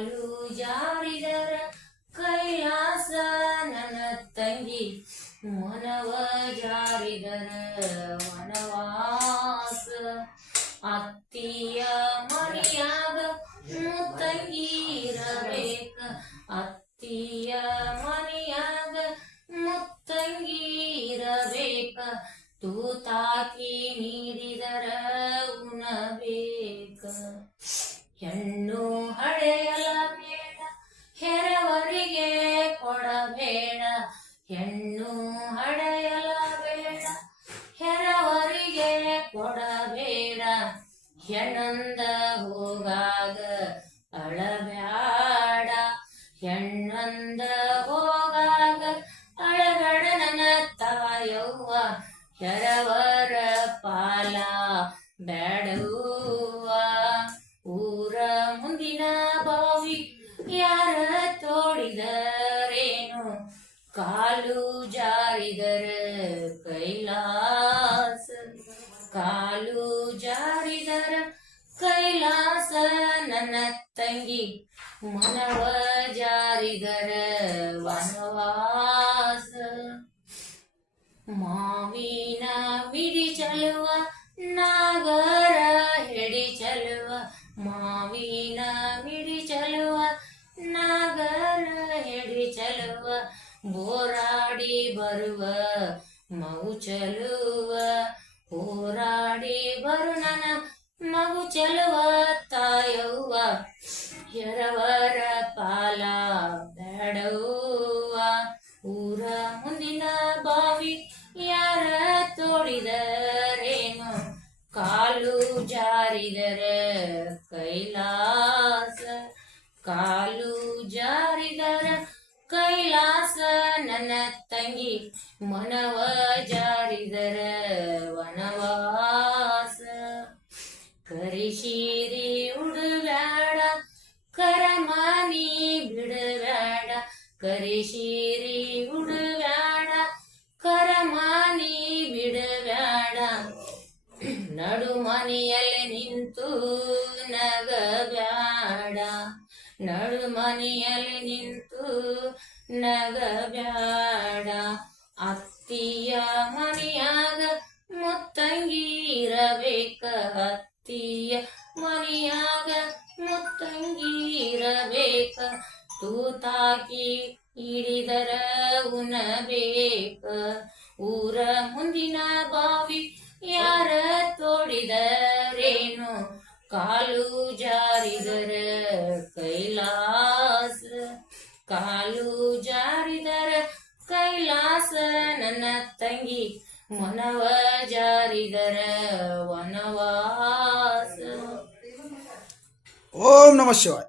ಕಾಲು ಜಾರಿದರ ಕೈಲಾಸ ನನ್ನ ತಂಗಿ ಮನವ ಜಾರಿದರ ವನವಾಸ ಅತ್ತಿಯ ಮನೆಯಾಗ ಮುತ್ತಂಗಿರಬೇಕ ಅತ್ತಿಯ ಮನೆಯಾಗ ಮುತ್ತಂಗಿರಬೇಕ ತೂತಾಕಿ ನೀಡಿದರ ಉಣಬೇಕ ಹೆಣ್ಣು ಹಳೆಯಲ ಬೇಡ ಹೆರವರಿಗೆ ಕೊಡಬೇಡ ಹೆಣ್ಣು ಹಳೆಯಲ ಬೇಡ ಹೆರವರಿಗೆ ಕೊಡಬೇಡ ಹೆಣ್ಣಂದ ಹೋಗಾಗ ಅಳಬ್ಯಾಡ ಹೆಣ್ಣಂದ ಹೋಗಾಗ ಅಳಬೇಡ ನನ್ನ ತಾಯವ್ವ ಹೆರವರ ಪಾಲ ಬ್ಯಾಡವ್ವ ಊರ ಮುಂದಿನ ಬಾವಿ ಯಾರ ತೋಡಿದರೇನು ಕಾಲು ಜಾರಿದರ ಕೈಲಾಸ ಕಾಲು ಜಾರಿದರ ಕೈಲಾಸ ನನ್ನ ತಂಗಿ ಮನವ ಜಾರಿದರ ವನವಾಸ ಮಾವಿನ ಮಿಡಿ ಚಲುವ ನಾಗರ ಹೆಡಿ ಚಲುವ ಮಾವಿನ ಮಿಡಿ ಚಲುವ ನಾಗರ ಹೆಡಿ ಚಲುವ ಹೋರಾಡಿ ಬರುವ ಮಗು ಚಲುವ ಹೋರಾಡಿ ಬರು ನನ್ನ ಮಗು ಚಲುವ ತಾಯವ್ವ ಎರವರ ಪಾಲ ಬೇಡವ್ವ ಊರ ಮುಂದಿನ ಬಾವಿ ಯಾರ ತೋಡಿದರೇನು ಕಾಲು ಜಾರಿದರ ಕೈಲಾಸ ಕಾಲು ಜಾರಿದರ ಕೈಲಾಸ ನನ್ನ ತಂಗಿ ಮನವ ಜಾರಿದರ ವನವಾಸ ಕರಿಶೀರಿ ಉಡಬ್ಯಾಡ ಕರಮಾನಿ ಬಿಡಬ್ಯಾಡ ಕರಿಶೀರಿ ಉಡಬ್ಯಾಡ ಕರಮಾನಿ ಬಿಡಬ್ಯಾಡ ನಡು ಮನೆಯಲ್ಲಿ ನಿಂತು ನಗಬ್ಯಾಡ ನಡು ಮನೆಯಲ್ಲಿ ನಿಂತು ನಗಬ್ಯಾಡ ಅತ್ತಿಯ ಮನೆಯಾಗ ಮುತ್ತಂಗಿರಬೇಕ ಅತ್ತಿಯ ಮನೆಯಾಗ ಮುತ್ತಂಗಿರಬೇಕ ತೂತಾಕಿ ಹಿಡಿದರ ಉಣಬೇಕ ಊರ ಮುಂದಿನ ಬಾವಿ ಯಾರ ತೋಡಿದರೇನು ಕಾಲು ಜಾರಿದರ ಕೈಲಾಸ ಕಾಲು ಜಾರಿದರ ಕೈಲಾಸ ನನ್ನ ತಂಗಿ ಮನವ ಜಾರಿದರ ವನವಾಸ. ಓಂ ನಮಃ ಶಿವಾಯ.